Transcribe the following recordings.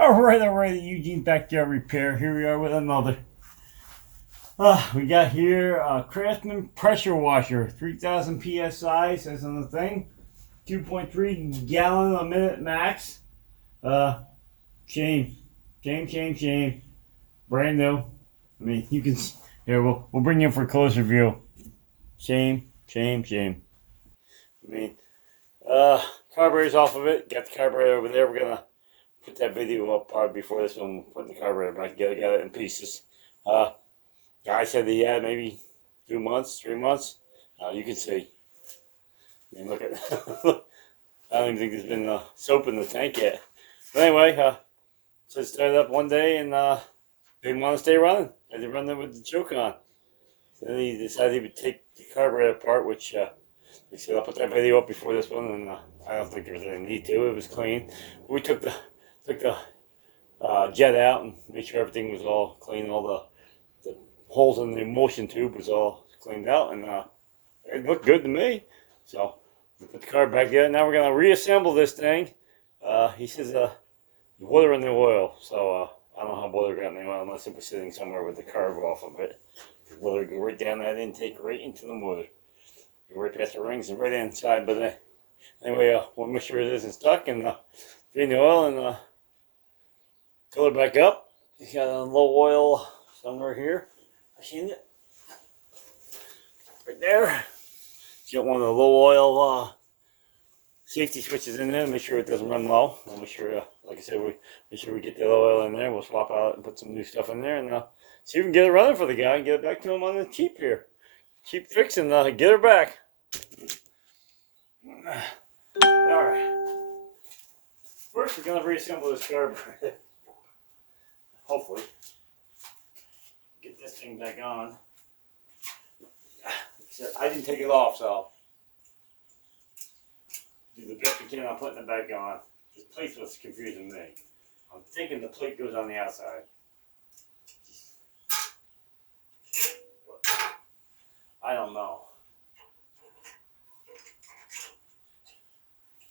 Alright, Eugene Backyard Repair. Here we are with another. We got here a Craftsman pressure washer, 3000 psi, says on the thing, 2.3 gallon a minute max. Shame, shame. Brand new. I mean, you can. Here, we'll bring you in for a closer view. Shame. I mean, carburetor's off of it. Got the carburetor over there. We're gonna put that video up probably before this one. Putting the carburetor back together, got it in pieces. Guy said that he had maybe 2 months, 3 months. You can see. I mean, look at. I don't even think there's been soap in the tank yet. But anyway, so it started up one day and didn't want to stay running. Had to run it with the choke on. So then he decided he would take the carburetor apart, which he said I'll put that video up before this one, and I don't think there was any need to. It was clean. We took the jet out and made sure everything was all clean. All the holes in the emulsion tube was all cleaned out, and it looked good to me. So we put the car back together. Now we're gonna reassemble this thing. He says water in the oil. So I don't know how water got in the oil unless it was sitting somewhere with the carb off of it. The water go right down that intake, right into the motor. Go right past the rings and right inside. But anyway, we'll make sure it isn't stuck and drain the oil and fill it back up. He's got a low oil somewhere here. I seen it right there. Got one of the low oil safety switches in there. Make sure it doesn't run low. We'll make sure, like I said, we make sure we get the oil in there. We'll swap out and put some new stuff in there, and see if we can get it running for the guy and get it back to him on the cheap here. Cheap fix and get her back. All right. First, we're gonna reassemble this carburetor. Hopefully, get this thing back on. I didn't take it off, so do the best we can on putting it back on. This plate was confusing me. I'm thinking the plate goes on the outside. But I don't know.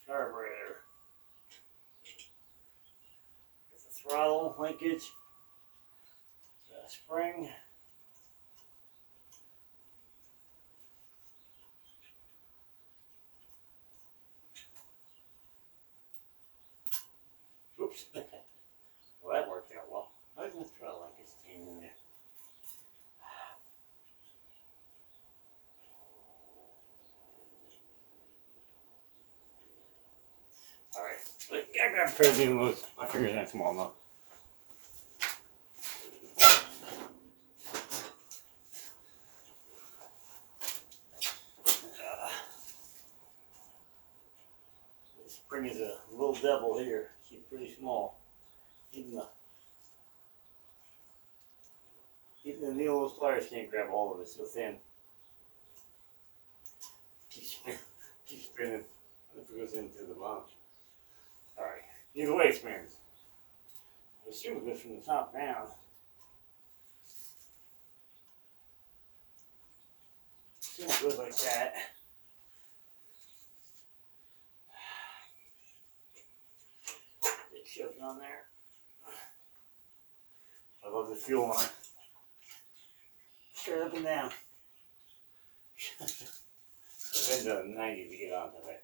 Carburetor. It's the throttle linkage. The spring. Oops. Well, that worked out well. I was going to try like it's in there. Alright. I got a pair of these loose. My fingers aren't small enough. This spring is a little devil here. She's pretty small. Even the needle of pliers can't grab all of it, so thin. Keep spinning. If it goes into the bottom. Alright. Either way it spins. I assume it goes from the top down. Assume it goes like that. It shows on there. I love the fuel line. Straight up and down. I've been to 90 to get onto that.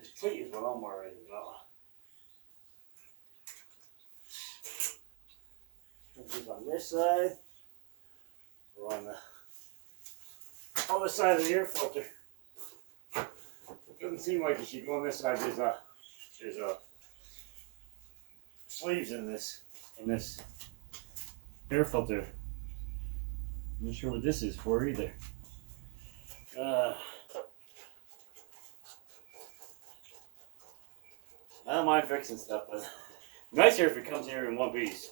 This plate is what I'm worried about. It's on this side, or on the other side of the air filter. It doesn't seem like it should go on this side. There's a sleeves in this air filter. I'm not sure what this is for either. I don't mind fixing stuff, but nicer if it comes here in one piece.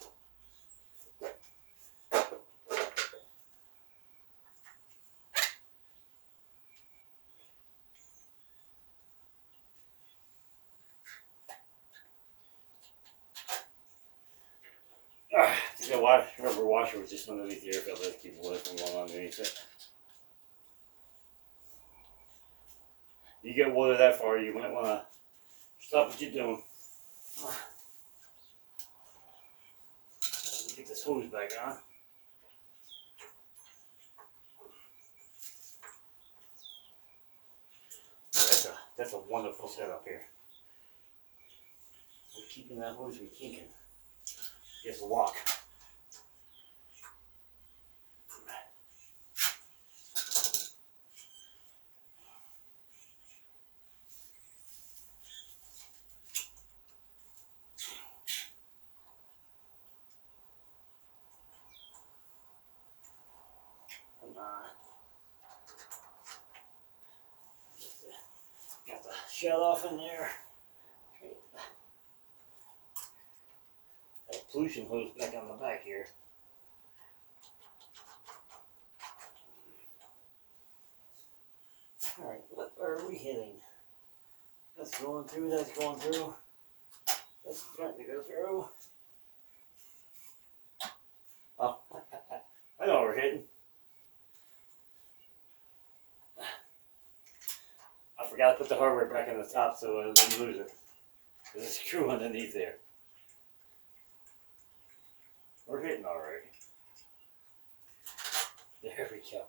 I think that rubber washer was just underneath the air filter to keep water from going underneath it. You get water that far, you might want to stop what you're doing. this hose back on. That's a wonderful setup here. We're keeping that hose kinking. Just walk. Got the shell off in there. That pollution hose back on the back here. Alright, what are we hitting? That's going through, that's going through. That's trying to go through. Oh, I know what we're hitting. I forgot to put the hardware back on the top so I didn't lose it. There's a screw underneath there. We're hitting alright. There we go.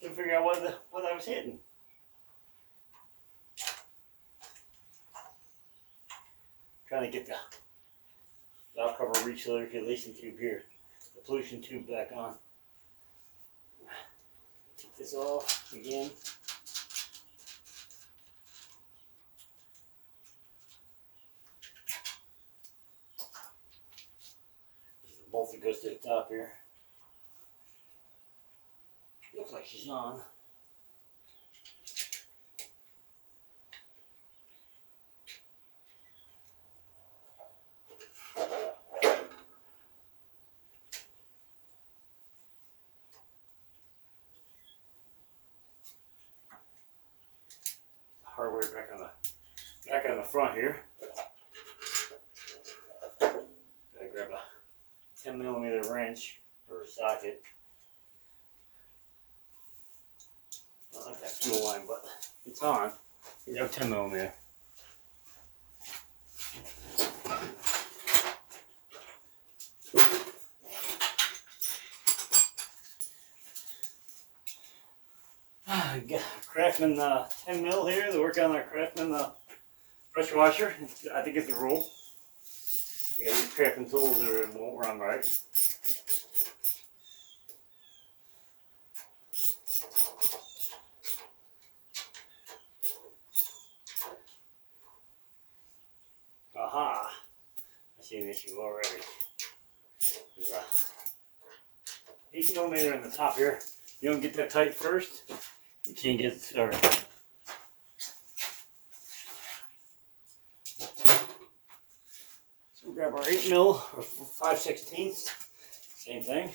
Couldn't figure out what I was hitting. Trying to get the valve cover recirculation tube here, the pollution tube back on. Take this off again. There's the bolt that goes to the top here. Looks like she's on. Hardware back on the front here. Gotta grab a 10mm wrench or socket. I like that fuel line, but it's on. You have 10mm. Craftsman 10mm here to work on our Craftsman pressure washer. I think it's the rule. Yeah, these crafting tools won't run right. Aha! I see an issue already. There's a 18mm in the top here. You don't get that tight first, you can't get it started. So we grab our 8mm or 5/16, same thing.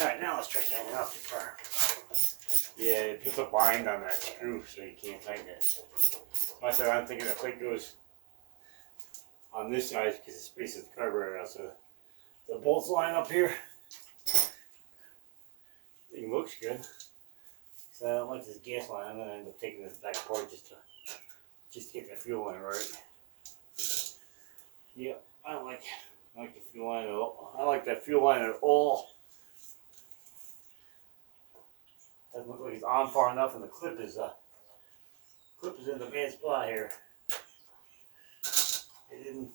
Alright, now let's try tightening up the car. Yeah, it puts a bind on that screw so you can't tighten it. Myself, I'm thinking the plate goes on this side because it spaces the carburetor out, so the bolts line up here. It looks good. So I don't like this gas line. I'm gonna end up taking this back apart just to get that fuel line right. Yep, I don't like the fuel line at all. I like that fuel line at all. Doesn't look like it's on far enough, and the clip is in the bad spot here. It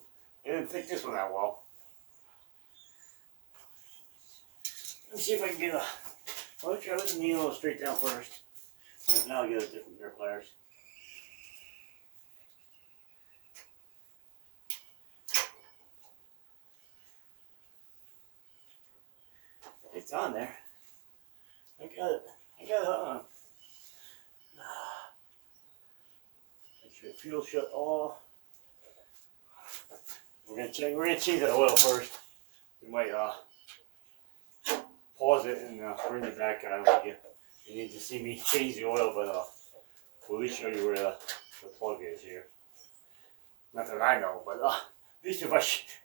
didn't fit this one that well. Let me see if I can get let's try this needle straight down first. And now I'll get a different pair of pliers. It's on there. I got it on. Make sure the fuel shut off. We're gonna change the oil first. We might pause it and bring it back. I don't think you need to see me change the oil, but we'll at least show you where the plug is here. Not that I know, but At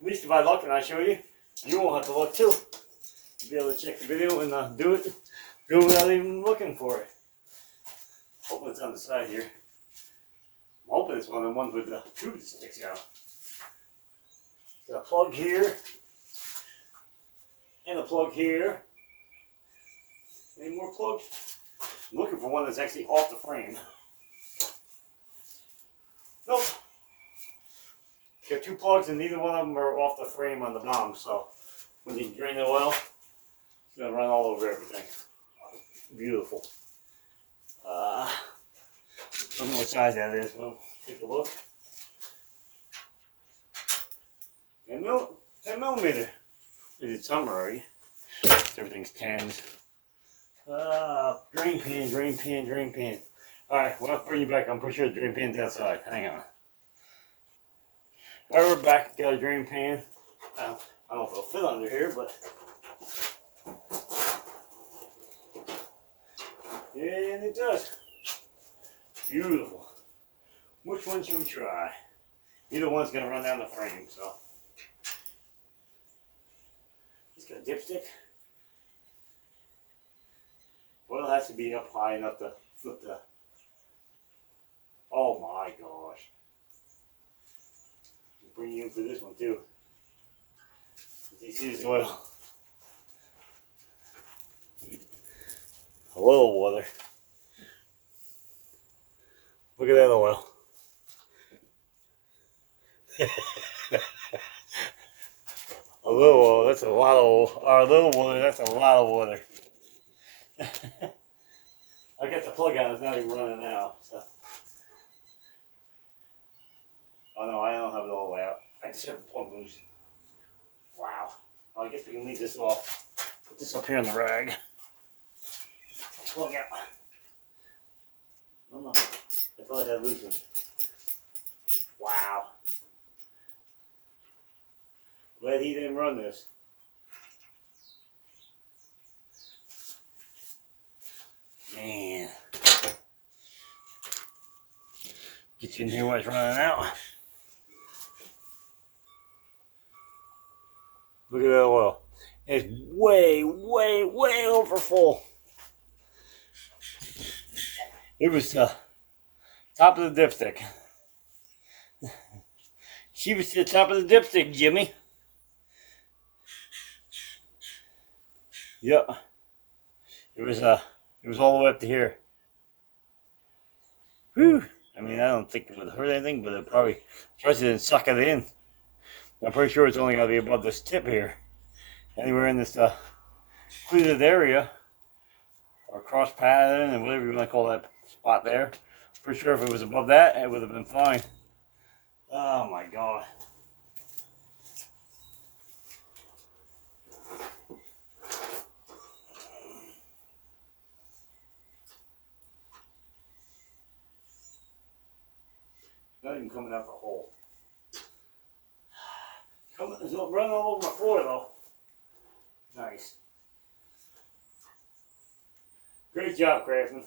least if I look and I show you, you won't have to look too. You'll be able to check the video and do it without even looking for it. Hopefully it's on the side here. I'm hoping it's one of the ones with the tube that sticks out. Got a plug here. And a plug here. Any more plugs? I'm looking for one that's actually off the frame. Nope. Got two plugs and neither one of them are off the frame on the bottom, so when you drain the oil, it's gonna run all over everything. Beautiful. I don't know what size that is. Well, take a look. 10 millimeter. We did some already. Everything's 10s. Drain pan. Alright, well, I'll bring you back. I'm pretty sure the drain pan's outside. Hang on. Alright, we're back. Got a drain pan. I don't know if it'll fit under here, but. And it does. Beautiful. Which one should we try? Either one's going to run down the frame, so. Just got a dipstick. Oil has to be up high enough to flip the. Oh my gosh. I'll bring you in for this one too. You see this oil? A little water. Look at that oil. A little oil, that's a lot of oil. Or a little water, that's a lot of water. I got the plug out, it's not even running now. So. Oh no, I don't have it all the way out. I just have the plug loose. Wow. Well, I guess we can leave this off. Put this up here on the rag. Plug out. Oh no, I thought I had loosened. Wow. Glad he didn't run this. Man. Get you in here while it's running out. Look at that oil. It's way over full. It was the top of the dipstick. She was to the top of the dipstick, Jimmy. Yep. It was all the way up to here. Whew. I mean, I don't think it would hurt anything, but it probably, especially didn't suck it in. I'm pretty sure it's only going to be above this tip here. Anywhere in this cleated area, or cross pattern, and whatever you want to call that spot there. Pretty sure if it was above that, it would have been fine. Oh my God. Not even coming out the hole. It's not running all over my floor though. Nice. Great job, Craftsman.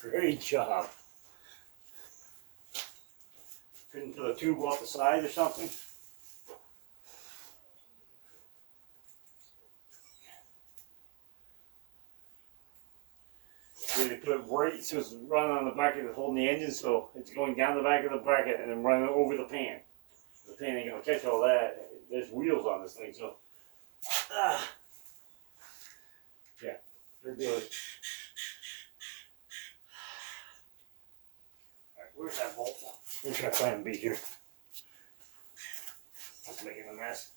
Great job. Couldn't put a tube off the side or something? Yeah, they put it right so it's running on the back of the holding the engine, so it's going down the back of the bracket and then running over the pan. The pan ain't gonna catch all that. There's wheels on this thing, so yeah, they're good. Alright, where's that bolt? Let me try plan B here. Just making a mess.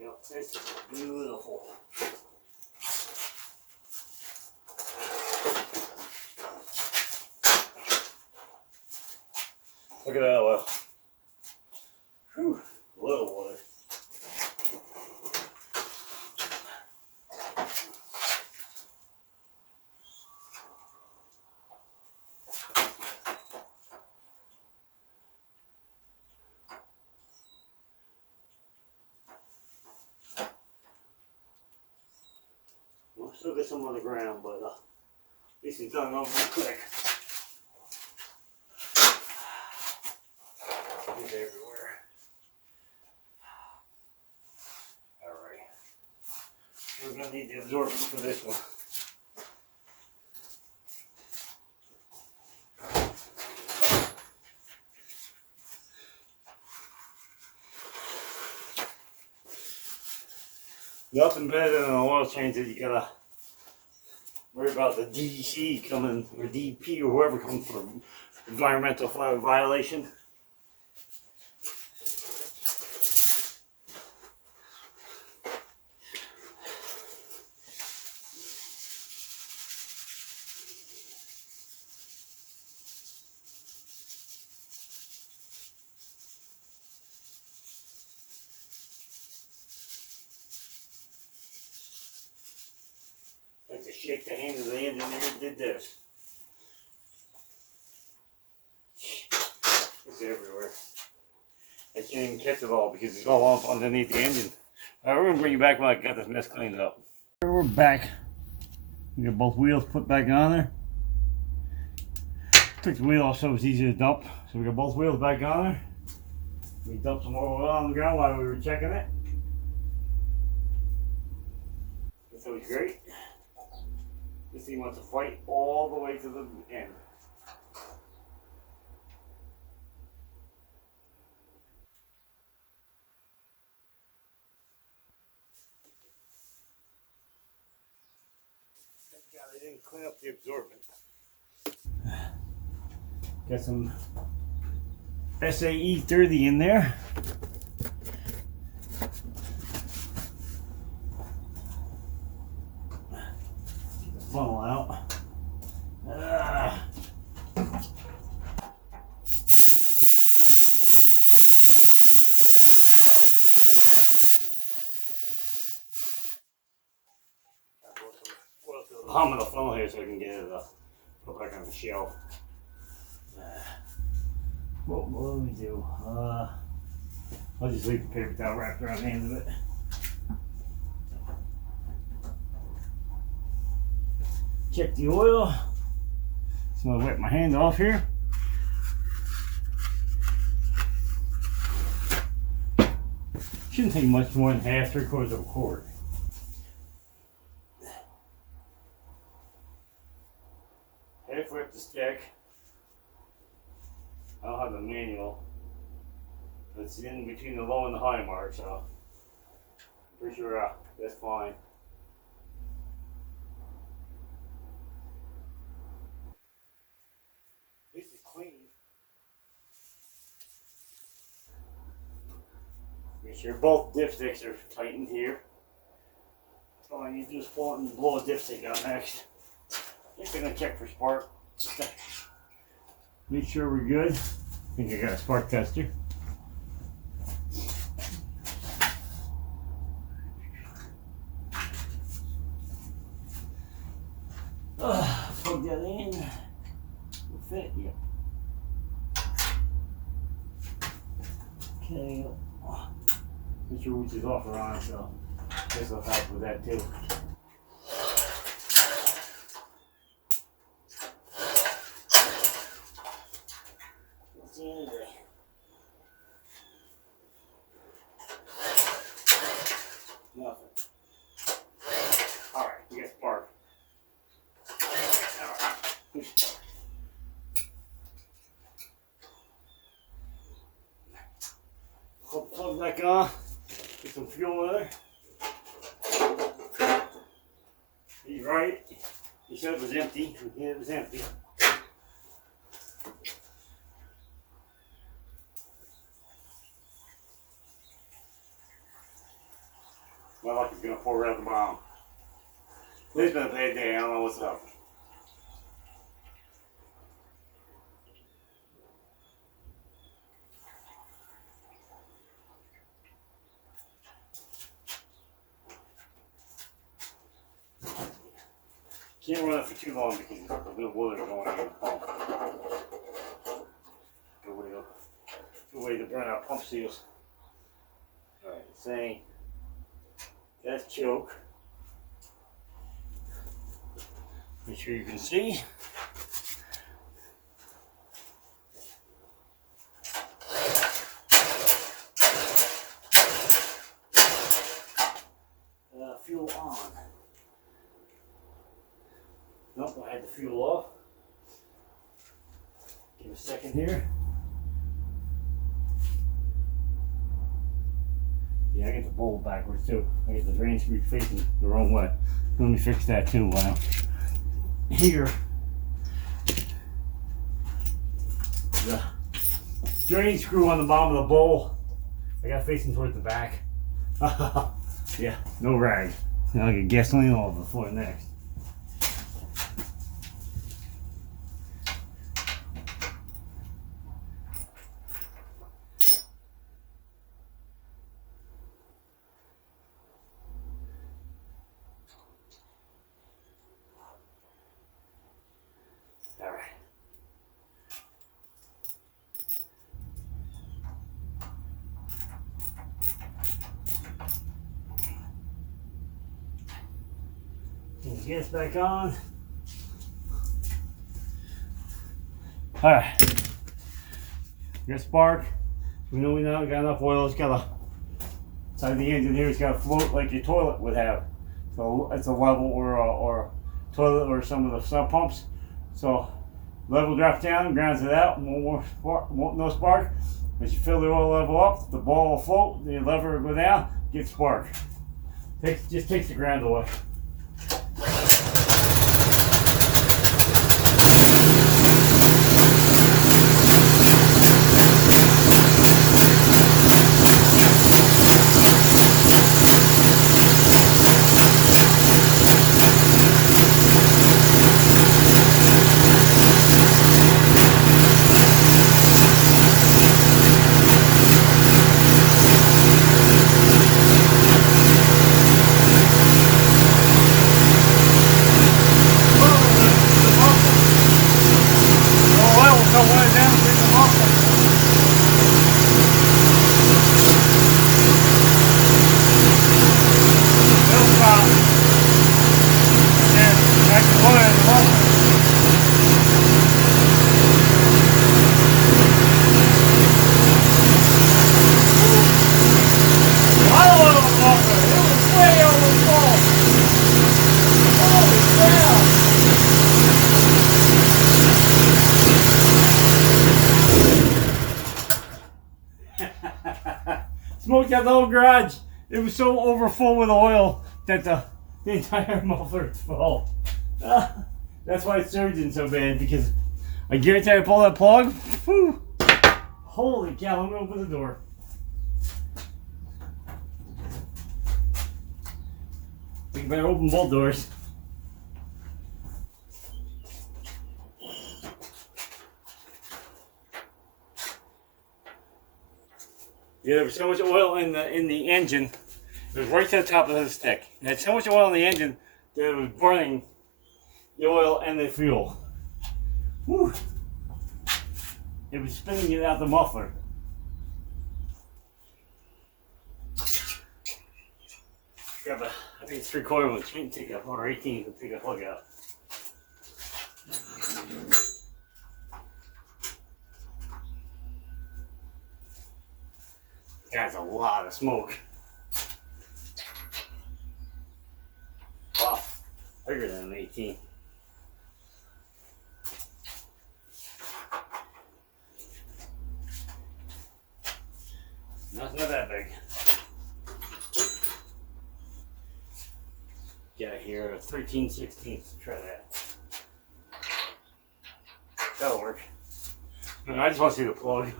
Yep, this is beautiful. Look at that oil. Whew, a little water. Still got some on the ground, but at least it's done over real quick. It's everywhere. Alright. We're gonna need the absorbent for this one. Nothing better than an oil change that you gotta worry about the DEC coming, or DP, or whoever comes for environmental violation. Like to shake the hand of the engineer that did this. It's everywhere. I can't even catch it all because it's all up underneath the engine. We're gonna bring you back when I got this mess cleaned up. We're back. We got both wheels put back on there. Took the wheel off so it was easier to dump. So we got both wheels back on there. We dumped some more oil on the ground while we were checking it. This was great. This thing wants to fight all the way to the end. Thank God I didn't clean up the absorbent. Got some SAE 30 in there. Get the funnel out. I'm gonna funnel here so I can get it put back on the shelf. What will we do? I'll just leave the paper towel wrapped around the ends of it. Check the oil. So I'm gonna wet my hand off here. Shouldn't take much more than half, 3/4 of a quart. Halfway up the stick. I don't have the manual. It's in between the low and the high mark, so I'm pretty sure that's fine. This is clean. Make sure both dipsticks are tightened here. All I need to do is pull it and blow a dipstick out next. Just gonna check for spark. Make sure we're good. I think I got a spark tester. Plug that in. Will fit, yep. Okay. Make sure which is off or on, so this will help with that too. Nothing. Alright, we got spark. Plug back on. Get some fuel in there. He's right. He said it was empty. Yeah, it was empty. My luck is gonna pour out the bottom. Today's been a bad day. I don't know what's up. Can't run it for too long because the new water going in the pump. Good way to burn out pump seals. Alright, saying that's choke. Make sure you can see. Fuel on. Nope, I had the fuel off. Give a second here. Yeah, I get the bowl backwards too. I get the drain screw facing the wrong way. Let me fix that too. Wow. Here, the drain screw on the bottom of the bowl, I got facing towards the back. Yeah, no rag. I'll get gasoline all over the floor next. All right. Gas back on. All right. Got spark. We know we now got enough oil. It's got a inside the engine here. It's got to float like your toilet would have. So it's a level or toilet or some of the sump pumps. So level drops down, grounds it out. No spark. As you fill the oil level up, the ball will float. The lever will go down. Get spark. Just takes the ground away. Smoked out the whole garage. It was so overfull with oil that the entire muffler is full. That's why it's surging so bad, because I guarantee I pull that plug. Whew, holy cow, I'm gonna open the door. You better open both doors. Yeah, there was so much oil in the engine. It was right to the top of the stick. It had so much oil in the engine that it was burning the oil and the fuel. Whew. It was spinning it out the muffler. Grab a, I think it's 3/4 one. Chain take a, or 18 to take a plug out. That's a lot of smoke. Wow, bigger than an 18. Not that big. Got here a 13/16. Try that. That'll work. No, I just want to see the plug.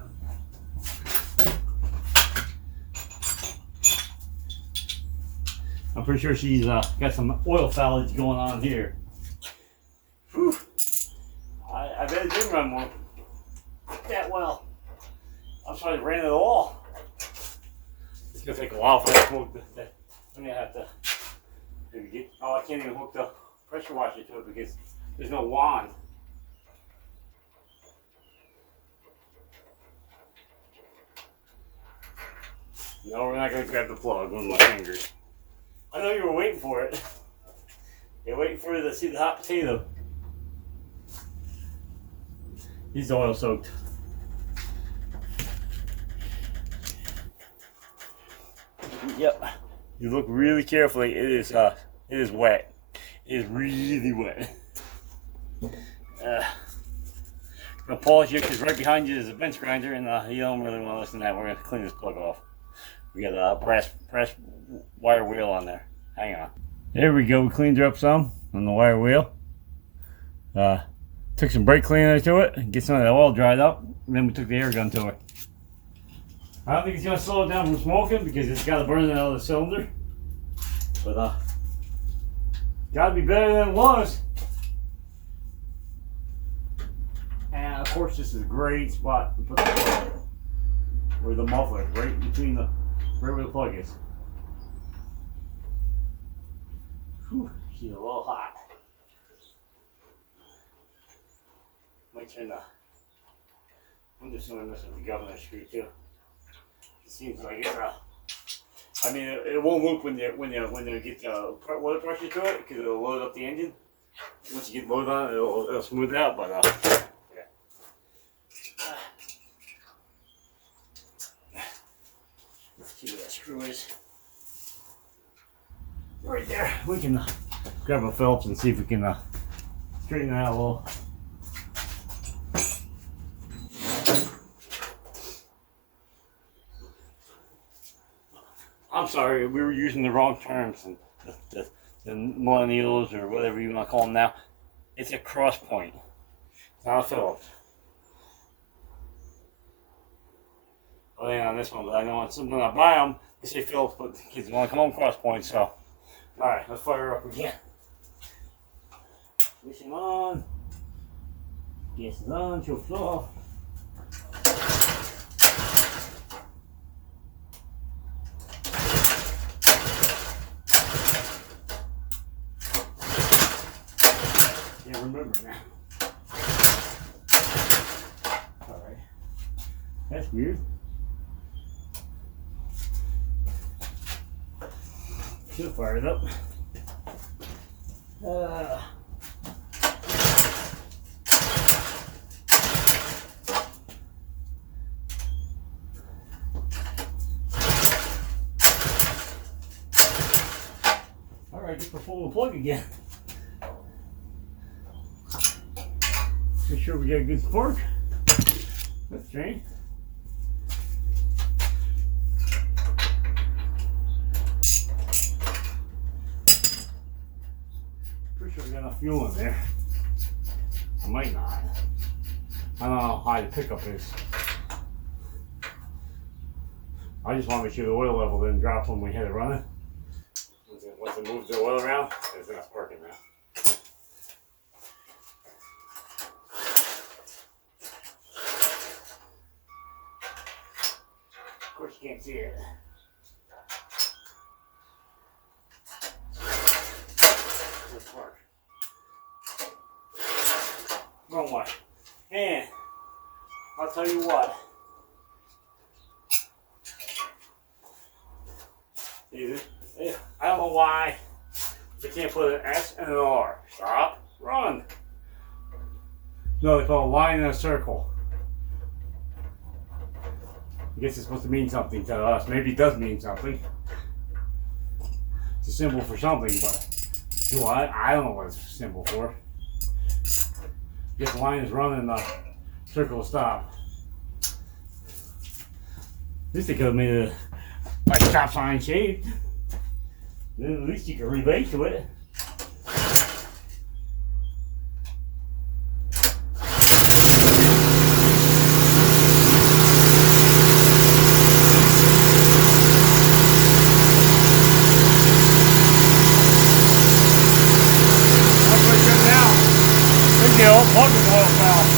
I'm pretty sure she's got some oil salvage going on here. Whew. I bet it didn't run more that well. I'm sorry, it ran it all. It's gonna take a while for that smoke. I'm gonna have to maybe get. Oh, I can't even hook the pressure washer to it because there's no wand. No, we're not gonna grab the plug with my fingers. I know you were waiting for it. You're waiting for you to see the hot potato. He's oil soaked. Yep. You look really carefully. It is wet. It is really wet. Gonna pause you because right behind you is a bench grinder, and you don't really want to listen to that. We're gonna clean this plug off. We got a brass wire wheel on there. Hang on. There we go. We cleaned her up some on the wire wheel. Took some brake cleaner to it, get some of that oil dried up, and then we took the air gun to it. I don't think it's gonna slow it down from smoking because it's got to burn out of the cylinder. But gotta be better than it was. And of course, this is a great spot to put the plug where the muffler, right between the, right where the plug is. Whew, she's a little hot. Might turn the window cylinder with the governor screw too. It seems like it's I mean, it won't loop when you get water pressure to it because it'll load up the engine. Once you get load on it, it'll smooth out. But yeah. Let's see where that screw is. Right there. We can grab a Phillips and see if we can straighten that out a little. I'm sorry, we were using the wrong terms, and the millennials or whatever you want to call them now. It's a cross point, it's not a Phillips. Well, yeah, on this one, but I know when I buy them, they say Phillips, but the kids want to call them cross points. So, all right, let's fire her up again. Ignition on, gas is on, choke's off. Remember now. Alright. That's weird. Should fire it up. Alright, just pull the plug again. Make sure we get a good spark. That's strange. Pretty sure we got enough fuel in there. I might not. I don't know how high the pickup is. I just want to make sure the oil level didn't drop when we had it running. Once it moves the oil around, there's enough spark in there. Of course you can't see it. Good spark. Wrong way. And I'll tell you what. I don't know why they can't put an S and an R. Stop. Run. No, they call a line and a circle. I guess it's supposed to mean something to us. Maybe it does mean something. It's a symbol for something, but do I don't know what it's a symbol for. I guess the line is running, the circle will stop. At least they could have made it like stop sign shaped. Then at least you can relate to it. Plug the oil valve.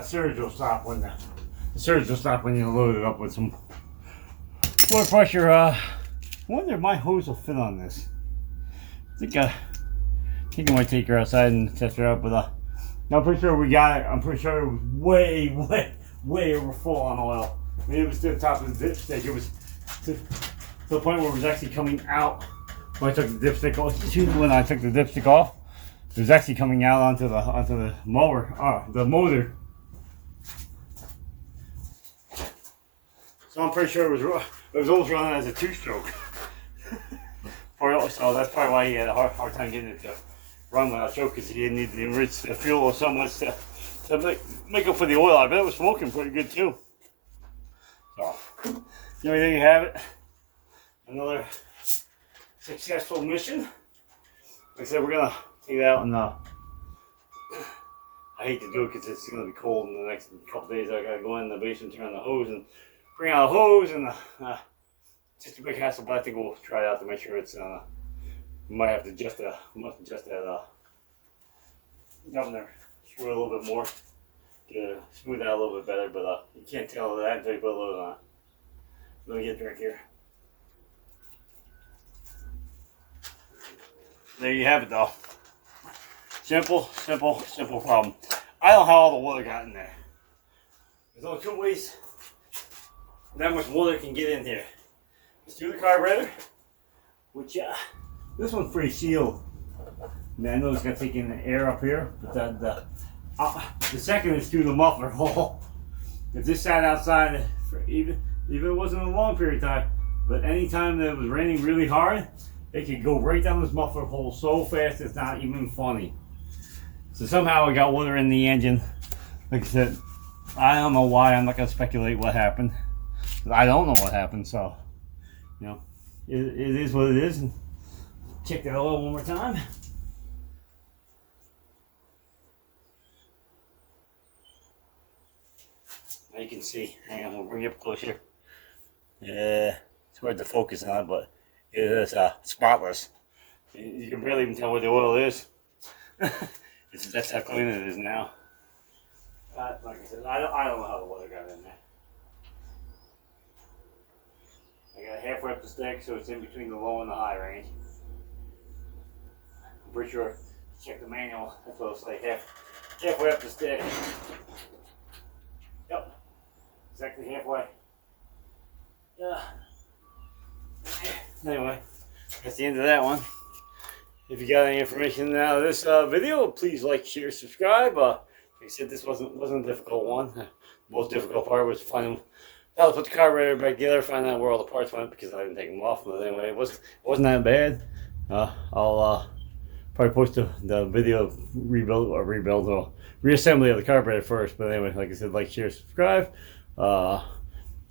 that surge will stop when the surge will stop when you load it up with some water pressure. I wonder if my hose will fit on this. I think I might take her outside and test her out, but I'm pretty sure we got it. I'm pretty sure it was way over full on oil. I mean, it was to the top of the dipstick. It was to the point where it was actually coming out when I took the dipstick off. When I took the dipstick off, it was actually coming out onto the mower, the motor. So I'm pretty sure it was almost running as a two-stroke. So that's probably why he had a hard time getting it to run without choke, because he didn't need to enrich the fuel so much to make up for the oil. I bet it was smoking pretty good too. So, there you have it. Another successful mission. Like I said, we're gonna take it out, and I hate to do it because it's gonna be cold in the next couple days. I gotta go in the basement, turn on the hose, and bring out the hose, and just a big hassle. But I think we'll try it out to make sure it's. We might have to adjust that governor screw it a little bit more to smooth out a little bit better. But you can't tell that until you put a load on it. Let me get a drink here. There you have it, though. Simple problem. I don't know how all the water got in there. There's only two ways that much water can get in here. It's through the carburetor, which this one's pretty sealed. Man, I know it's got to take in the air up here, but the second is through the muffler hole. If this sat outside, even if it wasn't a long period of time, but anytime that it was raining really hard, it could go right down this muffler hole so fast it's not even funny. So somehow it got water in the engine. Like I said, I don't know why. I'm not going to speculate what happened. I don't know what happened, so, you know, it is what it is. Check that oil one more time. Now you can see, hang on, we'll bring it up closer. Yeah, it's hard to focus on, but it is spotless. You can barely even tell where the oil is. That's how clean it is now. Like I said, I don't know how the water got in there. I got it halfway up the stick, so it's in between the low and the high range. I'm pretty sure, check the manual, that's what it's like, halfway up the stick. Yep, exactly halfway. Yeah. Anyway, that's the end of that one. If you got any information out of this video, please like, share, subscribe. Like I said, this wasn't a difficult one. The most difficult part was finding how to put the carburetor back together, find out where all the parts went, because I didn't take them off. But anyway, it wasn't that bad. I'll probably post the video of rebuild or reassembly of the carburetor first. But anyway, like I said, like, share, subscribe. You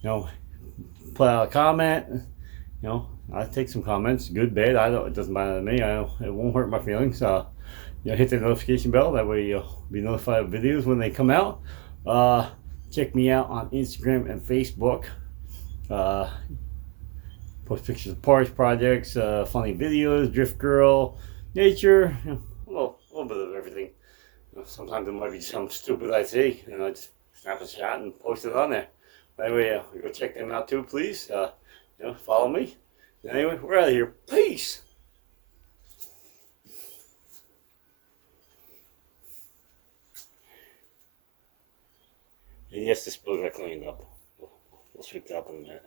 know, put out a comment. You know, I take some comments, good, bad. It doesn't matter to me. It won't hurt my feelings. You know, hit the notification bell. That way you'll be notified of videos when they come out. Check me out on Instagram and Facebook. Post pictures of parts, projects, funny videos, drift girl, nature. You know, a little bit of everything. You know, sometimes it might be something stupid I see, and I just snap a shot and post it on there. But anyway, go check them out too, please. You know, follow me. Anyway, we're out of here. Peace. And yes, this book I cleaned up. We'll sweep that up in a minute.